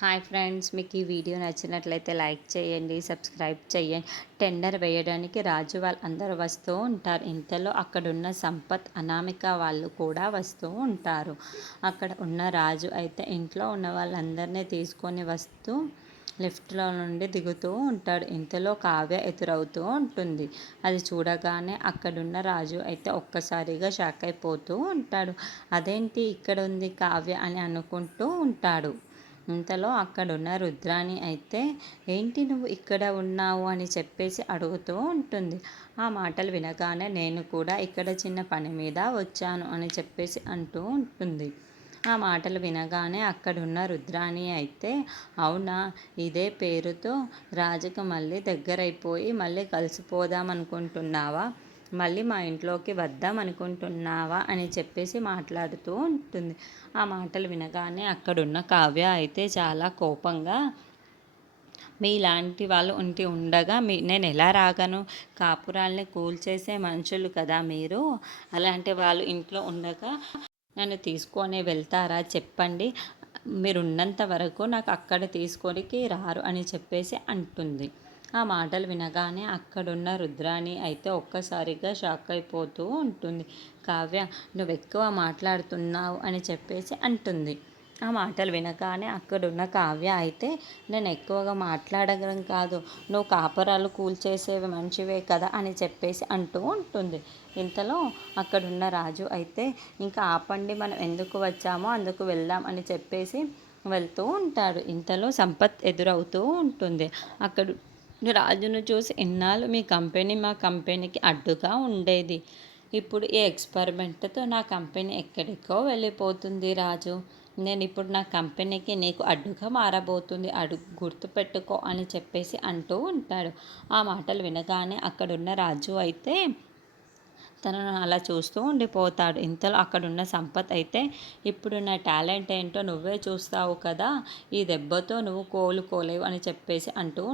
Hi friends, మీకు ఈ video నచ్చినట్లయితే లైక్ చేయండి, సబ్స్క్రైబ్ చేయండి. టెండర్ వేయడానికి రాజు వాళ్ళందరూ వస్తూ ఉంటారు. ఇంతలో అక్కడున్న సంపత్, అనామిక వాళ్ళు కూడా వస్తూ ఉంటారు. అక్కడ ఉన్న రాజు అయితే ఇంట్లో ఉన్న వాళ్ళందరినీ తీసుకొని వస్తూ లిఫ్ట్లో నుండి దిగుతూ ఉంటాడు. ఇంతలో కావ్య ఎదురవుతూ ఉంటుంది. అది చూడగానే అక్కడున్న రాజు అయితే ఒక్కసారిగా షాక్ అయిపోతూ ఉంటాడు. అదేంటి ఇక్కడ ఉంది కావ్య అని అనుకుంటూ ఉంటాడు. ఇంతలో అక్కడున్న రుద్రాణి అయితే ఏంటి నువ్వు ఇక్కడ ఉన్నావు అని చెప్పేసి అడుగుతూ ఉంటుంది. ఆ మాటలు వినగానే నేను కూడా ఇక్కడ చిన్న పని మీద వచ్చాను అని చెప్పేసి అంటూ ఉంటుంది. ఆ మాటలు వినగానే అక్కడున్న రుద్రాణి అయితే అవునా, ఇదే పేరుతో రాజుకు మళ్ళీ దగ్గరైపోయి మళ్ళీ కలిసిపోదాం అనుకుంటున్నావా, మళ్ళీ మా ఇంట్లోకి వద్దాం అనుకుంటున్నావా అని చెప్పేసి మాట్లాడుతూ ఉంటుంది. ఆ మాటలు వినగానే అక్కడున్న కావ్య అయితే చాలా కోపంగా మీలాంటి వాళ్ళు ఉండగా నేను ఎలా రాగను, కాపురాల్ని కూల్చేసే మనుషులు కదా మీరు, అలాంటి వాళ్ళు ఇంట్లో ఉండగా నన్ను తీసుకొని వెళ్తారా చెప్పండి, మీరున్నంత వరకు నాకు అక్కడ తీసుకొనికి రారు అని చెప్పేసి అంటుంది. ఆ మాటలు వినగానే అక్కడున్న రుద్రాణి అయితే ఒక్కసారిగా షాక్ అయిపోతూ ఉంటుంది. కావ్య, నువ్వు ఎక్కువ మాట్లాడుతున్నావు అని చెప్పేసి అంటుంది. ఆ మాటలు వినగానే అక్కడున్న కావ్య అయితే నేను ఎక్కువగా మాట్లాడగలం కాదు, నువ్వు కాపురాలు కూల్చేసేవి మంచివే కదా అని చెప్పేసి అంటూ ఉంటుంది. ఇంతలో అక్కడున్న రాజు అయితే ఇంకా ఆపండి, మనం ఎందుకు వచ్చామో అందుకు వెళ్దాం అని చెప్పేసి వెళ్తూ ఉంటాడు. ఇంతలో సంపత్ ఎదురవుతూ ఉంటుంది. అక్కడ రాజును చూసి ఇన్నాళ్ళు మీ కంపెనీ మా కంపెనీకి అడ్డుగా ఉండేది, ఇప్పుడు ఈ ఎక్స్పెరిమెంట్తో నా కంపెనీ ఎక్కడికో వెళ్ళిపోతుంది రాజు, నేను ఇప్పుడు నా కంపెనీకి నీకు అడ్డుగా మారబోతుంది, గుర్తుపెట్టుకో అని చెప్పేసి అంటూ ఉంటాడు. ఆ మాటలు వినగానే అక్కడున్న రాజు అయితే తనను అలా చూస్తూ ఉండిపోతాడు. ఇంతలో అక్కడున్న సంపత్ అయితే ఇప్పుడు నా టాలెంట్ ఏంటో నువ్వే చూస్తావు కదా, ఈ దెబ్బతో నువ్వు కోలుకోలేవు అని చెప్పేసి అంటూ